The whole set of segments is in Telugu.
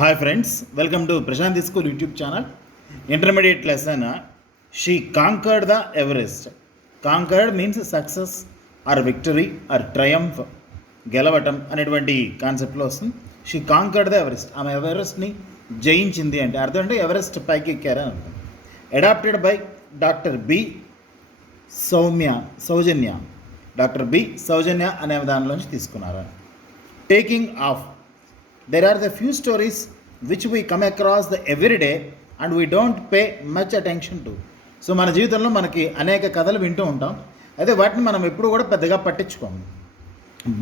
Hi friends, welcome to Prashanthi School YouTube channel. Intermediate lesson. She conquered the Everest. Conquered means success or victory or triumph. గెలవటం అనేటువంటి కాన్సెప్ట్లో వస్తుంది. She conquered the Everest. ఆమె ఎవరెస్ట్ని జయించింది అంటే అర్థం అంటే ఎవరెస్ట్ పైకి ఎక్కారని అర్థం. Adapted by doctor B Soujanya. Doctor B Soujanya అనే దానిలోంచి తీసుకున్నారు. Taking off. There are the few stories which we come across the every day and we don't pay much attention to. So మన జీవితంలో మనకి అనేక కథలు వింటూ ఉంటాం, అయితే వాటిని మనం ఎప్పుడు కూడా పెద్దగా పట్టించుకోము.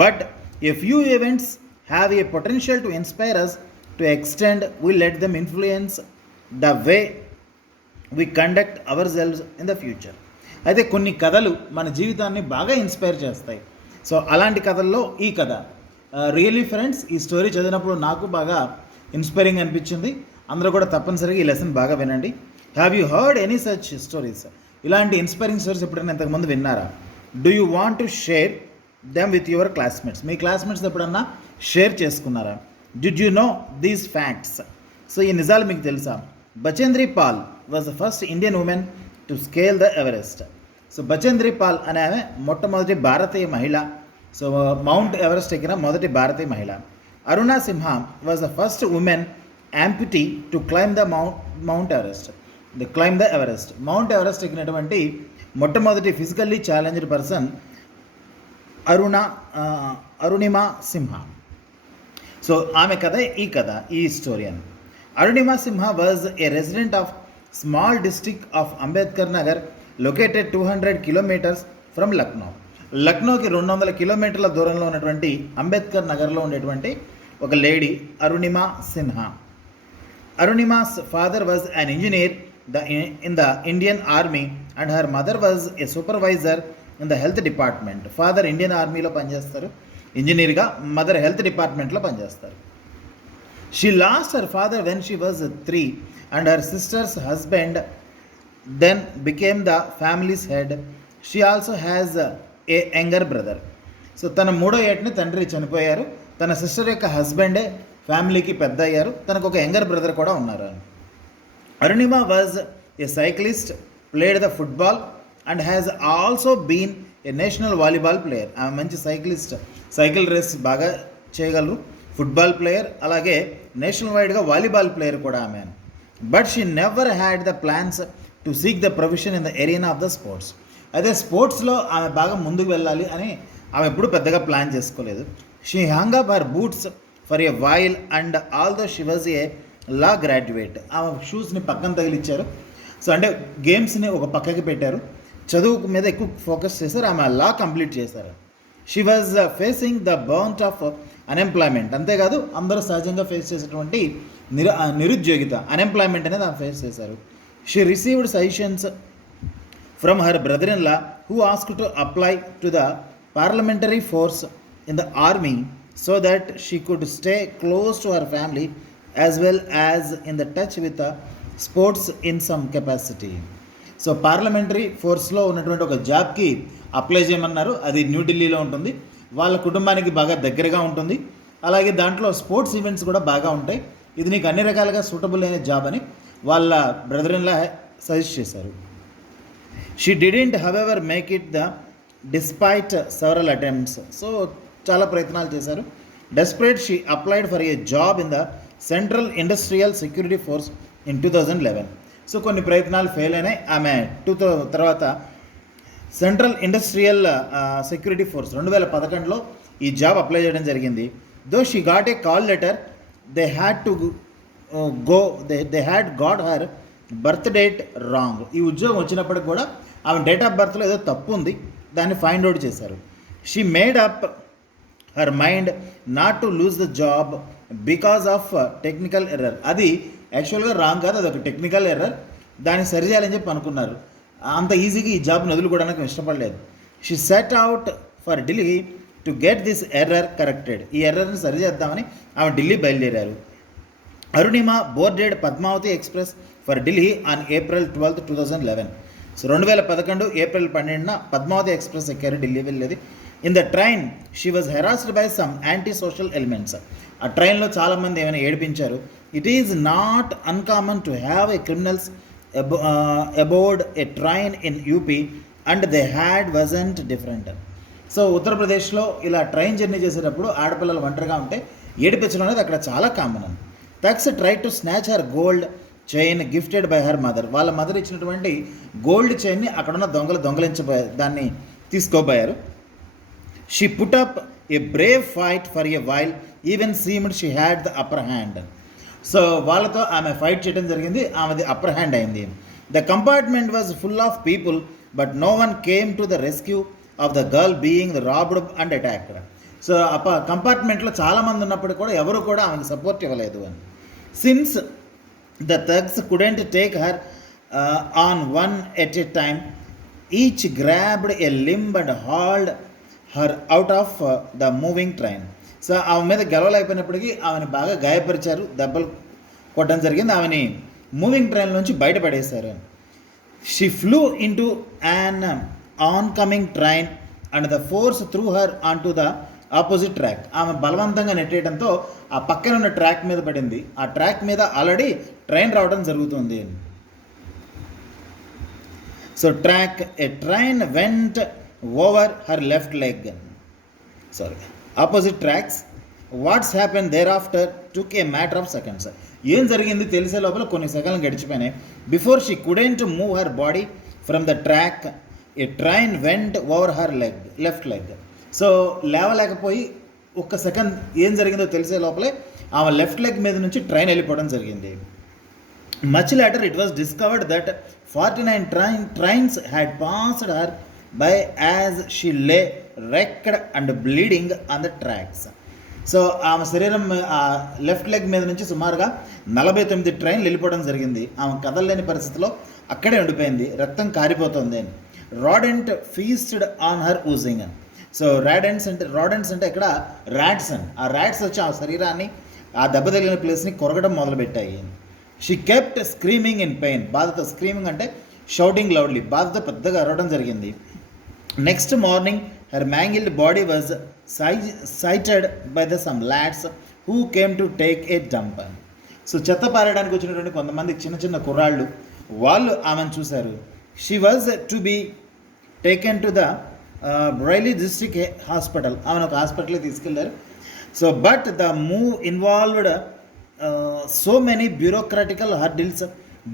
But a few events have a potential to inspire us to extend we let them influence the way we conduct ourselves in the future. అయితే కొన్ని కథలు మన జీవితాన్ని బాగా ఇన్స్పైర్ చేస్తాయి. సో అలాంటి కథల్లో ఈ కథ రియలీ ఫ్రెండ్స్, ఈ స్టోరీ చదివినప్పుడు నాకు బాగా ఇన్స్పైరింగ్ అనిపించింది. అందరూ కూడా తప్పనిసరిగా ఈ లెసన్ బాగా వినండి. Have you heard any such stories? ఇలాంటి ఇన్స్పైరింగ్ స్టోరీస్ ఎప్పుడైనా ఇంతకుముందు విన్నారా? Do you want to share them with your classmates? మీ క్లాస్మేట్స్ ఎప్పుడన్నా షేర్ చేసుకున్నారా? Did you know these facts? So ఈ నిజాలు మీకు తెలుసా? Bachendri Pal was the first Indian women to scale the Everest. So Bachendri Pal అనే ఆమె మొట్టమొదటి భారతీయ మహిళ. సో మౌంట్ ఎవరెస్ట్ ఎక్కిన మొదటి భారతీయ మహిళ. Aruna Sinha was the first woman amputee to climb the mount Everest. Climb the Everest. Mount Everest ఎక్కినటువంటి మొట్టమొదటి physically challenged person Arunima Sinha. So ఆమె కథ ఈ స్టోరీ అని. Arunima Sinha was a resident of small district of Ambedkar Nagar located 200 kilometres from Lucknow. లక్నోకి 200 కిలోమీటర్ల దూరంలో ఉన్నటువంటి అంబేద్కర్ నగర్లో ఉండేటువంటి ఒక lady Arunima Sinha. Arunima's father was an engineer in the Indian army and her mother was a supervisor in the health department. Father Indian ఆర్మీలో పనిచేస్తారు ఇంజనీర్గా, మదర్ హెల్త్ డిపార్ట్మెంట్లో పనిచేస్తారు. She lost her father when she was 3 and her sister's husband then became the family's head. She also has a younger brother. So తన 3వ ఏటని తండ్రి చనిపోయారు, తన సిస్టర్ యొక్క హస్బెండే ఫ్యామిలీకి పెద్ద అయ్యారు, తనకు ఒక యంగర్ బ్రదర్ కూడా ఉన్నారు. Arunima was a cyclist, played the football and has also been a national volleyball player. ఆమె మంచి సైక్లిస్ట్, సైకిల్ రేస్ బాగా చేయగలరు, ఫుట్బాల్ ప్లేయర్, అలాగే నేషనల్ వైడ్గా వాలీబాల్ ప్లేయర్ కూడా ఆమె. But she never had the plans to seek the profession in the area of the sports. అదే స్పోర్ట్స్లో ఆమె బాగా ముందుకు వెళ్ళాలి అని ఆమె ఎప్పుడు పెద్దగా ప్లాన్ చేసుకోలేదు. She hang up her boots for a while and all the she was a law graduate. ఆమె షూస్ని పక్కన తగిలిచ్చారు. సో అంటే గేమ్స్ని ఒక పక్కకి పెట్టారు, చదువు మీద ఎక్కువ ఫోకస్ చేశారు. ఆమె లా కంప్లీట్ చేశారు. She was facing the burnt of unemployment. అంతేకాదు అందరూ సహజంగా ఫేస్ చేసేటువంటి నిరుద్యోగిత, అన్ఎంప్లాయ్మెంట్ అనేది ఆమె ఫేస్ చేశారు. She received suggestions from her brother-in-law who asked to apply to the parliamentary force in the army so that she could stay close to her family as well as in the touch with the sports in some capacity. So parliamentary ఫోర్స్లో ఉన్నటువంటి ఒక జాబ్కి అప్లై చేయమన్నారు. అది న్యూఢిల్లీలో ఉంటుంది, వాళ్ళ కుటుంబానికి బాగా దగ్గరగా ఉంటుంది, అలాగే దాంట్లో స్పోర్ట్స్ ఈవెంట్స్ కూడా బాగా ఉంటాయి, ఇది నీకు అన్ని రకాలుగా సూటబుల్ అయిన జాబ్ అని వాళ్ళ బ్రదర్-ఇన్-లా సజెస్ట్ చేశారు. She didn't however make it despite several attempts. So చాలా ప్రయత్నాలు చేశారు. Desperate she applied for a job in the central industrial security force in 2011. So కొన్ని ప్రయత్నాలు ఫెయిల్ అయినాయి. ఆమె తర్వాత సెంట్రల్ ఇండస్ట్రియల్ సెక్యూరిటీ ఫోర్స్ 2011లో ఈ జాబ్ అప్లై చేయడం జరిగింది. Though she got a call letter, they had got her birth date wrong. ఈ ఉద్యోగం వచ్చినప్పటికి కూడా ఆమె డేట్ ఆఫ్ బర్త్లో ఏదో తప్పు ఉంది, దాన్ని ఫైండ్ అవుట్ చేశారు. She made up her mind not to lose the job because of technical error. అది యాక్చువల్గా రాంగ్ కాదు, అదొక టెక్నికల్ ఎర్రర్, దాన్ని సరిచేయాలని చెప్పి అనుకున్నారు. అంత ఈజీగా ఈ జాబ్ని వదులుకోవడానికి ఇష్టపడలేదు. She set out for Delhi to get this error corrected. ఈ ఎర్రర్ని సరిచేద్దామని ఆమె ఢిల్లీ బయలుదేరారు. Arunima boarded Padmavati express for Delhi on April 12, 2011. So 2011 April 12న పద్మావతి ఎక్స్ప్రెస్ ఎక్కారు, ఢిల్లీ వెళ్ళేది. In the train she was harassed by some anti social elements. ఆ ట్రైన్లో చాలామంది ఏమైనా ఏడిపించారు. It is not uncommon to have a criminals aboard a train in UP, and they had wasn't different. So ఉత్తరప్రదేశ్లో ఇలా ట్రైన్ జర్నీ చేసేటప్పుడు ఆడపిల్లలు ఒంటరిగా ఉంటే ఏడిపించడం అనేది అక్కడ చాలా కామన్ అని. Thugs try to snatch her gold chain gifted by her mother. వాళ్ళ మదర్ ఇచ్చినటువంటి గోల్డ్ చైన్ని అక్కడున్న దొంగలించబోయారు, దాన్ని తీసుకోబోయారు. She put up a brave fight for a while, even seemed she had the upper hand. So వాళ్ళతో ఆమె ఫైట్ చేయడం జరిగింది, ఆమెది అప్పర్ హ్యాండ్ అయింది. The compartment was full of people but no one came to the rescue of the girl being robbed and attacked. So కంపార్ట్మెంట్లో చాలామంది ఉన్నప్పుడు కూడా ఎవరు కూడా ఆమెకు సపోర్ట్ ఇవ్వలేదు అని. Since the thugs couldn't take her on one at a time, each grabbed a limb and hauled her out of the moving train. So ఆమె మీద గెలవలు అయిపోయినప్పటికీ ఆమెను బాగా గాయపరిచారు, దెబ్బలు కొట్టడం జరిగింది, ఆమెని మూవింగ్ ట్రైన్ నుంచి బయటపడేశారు. She flew into an oncoming train and the force threw her onto the opposite track. ఆమె బలవంతంగా నెట్టేయడంతో ఆ పక్కన ఉన్న ట్రాక్ మీద పడింది. ఆ ట్రాక్ మీద ఆల్రెడీ ట్రైన్ రావడం జరుగుతుంది. So a train went over her left leg, opposite tracks. What's happen there after took a matter of seconds. ఏం జరిగింది తెలిసే లోపల కొన్ని సెకండ్లు గడిచిపోయినాయి. Before she couldn't move her body from the track, a train went over her left leg. So లేవలేకపోయి ఒక్క సెకండ్ ఏం జరిగిందో తెలిసే లోపలే ఆమె లెఫ్ట్ లెగ్ మీద నుంచి ట్రైన్ వెళ్ళిపోవడం జరిగింది. Much later it was discovered that 49 trains had passed her by as she lay wrecked and bleeding on the tracks. So ఆమె శరీరం లెఫ్ట్ లెగ్ మీద నుంచి సుమారుగా 49 ట్రైన్లు వెళ్ళిపోవడం జరిగింది. ఆమె కదలలేని పరిస్థితిలో అక్కడే ఉండిపోయింది, రక్తం కారిపోతుంది. రాడెంట్ ఫీస్టెడ్ ఆన్ హర్ ఊజింగ్. సో రాడెంట్స్ అంటే ఇక్కడ ర్యాట్స్ అని, ఆ ర్యాట్స్ వచ్చి ఆ శరీరాన్ని, ఆ దెబ్బ తగిలిన ప్లేస్ని కొరగడం మొదలుపెట్టాయి. She kept screaming in pain. బాధతో, స్క్రీమింగ్ అంటే షౌటింగ్ లౌడ్లీ, బాధతో పెద్దగా అరవడం జరిగింది. Next morning her mangled body was sighted by the some lads who came to take a dump. So చెత్త పారడానికి వచ్చినటువంటి కొంతమంది చిన్న చిన్న కుర్రాళ్ళు, వాళ్ళు ఆమెను చూశారు. She was to be taken to the Bareilly district hospital. ఆమెను ఒక హాస్పిటల్కి తీసుకెళ్లారు. So but the move involved so many bureaucratical hurdles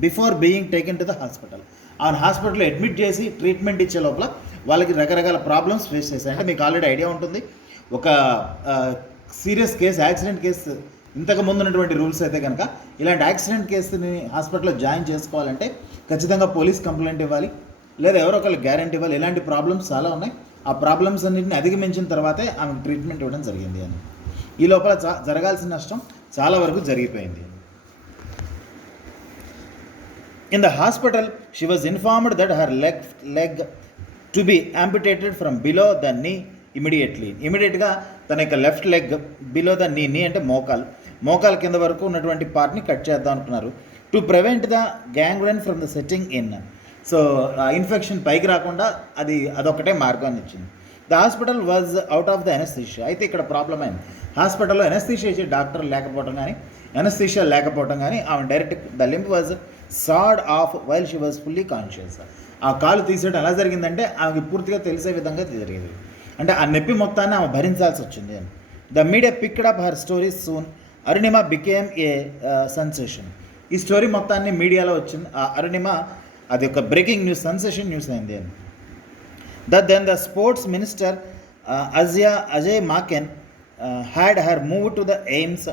before being taken to the hospital. ఆమెను హాస్పిటల్లో అడ్మిట్ చేసి ట్రీట్మెంట్ ఇచ్చే లోపల వాళ్ళకి రకరకాల ప్రాబ్లమ్స్ ఫేస్ చేశాయి. అంటే మీకు ఆల్రెడీ ఐడియా ఉంటుంది, ఒక సీరియస్ కేసు, యాక్సిడెంట్ కేసు, ఇంతకు ముందు ఉన్నటువంటి రూల్స్ అయితే కనుక ఇలాంటి యాక్సిడెంట్ కేసుని హాస్పిటల్లో జాయిన్ చేసుకోవాలంటే ఖచ్చితంగా పోలీస్ కంప్లైంట్ ఇవ్వాలి, లేదా ఎవరో ఒకళ్ళు గ్యారెంటీ ఇవ్వాలి. ఇలాంటి ప్రాబ్లమ్స్ చాలా ఉన్నాయి. ఆ ప్రాబ్లమ్స్ అన్నింటిని అధిగమించిన తర్వాతే ఆమెకు ట్రీట్మెంట్ ఇవ్వడం జరిగింది అని. ఈ లోపల జరగాల్సిన నష్టం చాలా వరకు జరిగిపోయింది. In the hospital she was informed that her leg to be amputated from below the knee ఇమీడియట్గా తన యొక్క లెఫ్ట్ లెగ్ బిలో ద నీ అంటే మోకాల కింద వరకు ఉన్నటువంటి పార్ట్ని కట్ చేద్దాం అనుకున్నారు. To prevent the gangrene from the setting in. So infection పైకి రాకుండా అదొక్కటే మార్గాన్ని ఇచ్చింది. The hospital was out of the anaesthesia. అయితే ఇక్కడ ప్రాబ్లం అయింది, హాస్పిటల్లో ఎనస్థీషియా ఇచ్చే డాక్టర్ లేకపోవడం కానీ, ఎనస్థీషియా లేకపోవడం కానీ, ఆమె direct the limb was sad of while she was fully conscious. ఆ కాలు తీసేయడం ఎలా జరిగిందంటే ఆమెకి పూర్తిగా తెలిసే విధంగా జరిగేది. అంటే ఆ నొప్పి మొత్తాన్ని ఆమె భరించాల్సి వచ్చింది. The media picked up her stories soon. Arunima became a sensation. ఈ స్టోరీ మొత్తాన్ని మీడియాలో వచ్చింది. అరుణిమ అది ఒక బ్రేకింగ్ న్యూస్, సెన్సేషన్ న్యూస్ అయింది అని. Then the sports minister Ajay Maken had her move to the AIIMS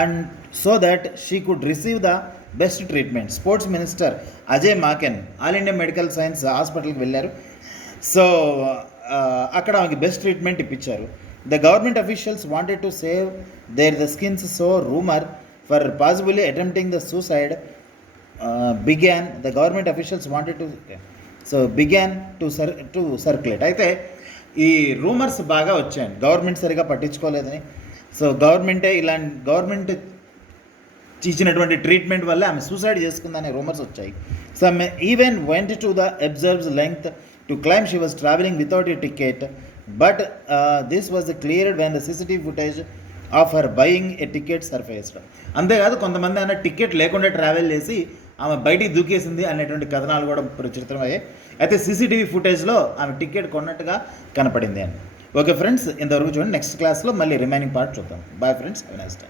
and so that she could receive the best treatment. Sports minister Ajay Maken all India medical science హాస్పిటల్కి వెళ్ళారు. సో అక్కడ ఆమెకి బెస్ట్ ట్రీట్మెంట్ ఇప్పించారు. The government officials wanted to save the skins, so rumour for possibly attempting the suicide began. The government officials wanted to circulate. అయితే ఈ రూమర్స్ బాగా వచ్చాయండి, గవర్నమెంట్ సరిగా పట్టించుకోలేదని. సో గవర్నమెంట్ ఇచ్చినటువంటి ట్రీట్మెంట్ వల్ల ఆమె సూసైడ్ చేసుకుందనే రూమర్స్ వచ్చాయి. Some even went to the absorbs length to claim she was travelling without a ticket, but this was cleared when the CCTV footage of her buying A ticket surfaced. అంతేకాదు కొంతమంది అన్న టికెట్ లేకుండా ట్రావెల్ చేసి ఆమె బయటికి దూకేసింది అనేటువంటి కథనాలు కూడా ప్రచురితమయ్యాయి. అయితే సీసీటీవీ ఫుటేజ్లో ఆమె టికెట్ కొన్నట్టుగా కనపడింది అని. ఓకే ఫ్రెండ్స్, ఇంతవరకు చూడండి. నెక్స్ట్ క్లాస్లో మళ్ళీ రిమైనింగ్ పార్ట్ చూద్దాం. Bye friends, have a nice day.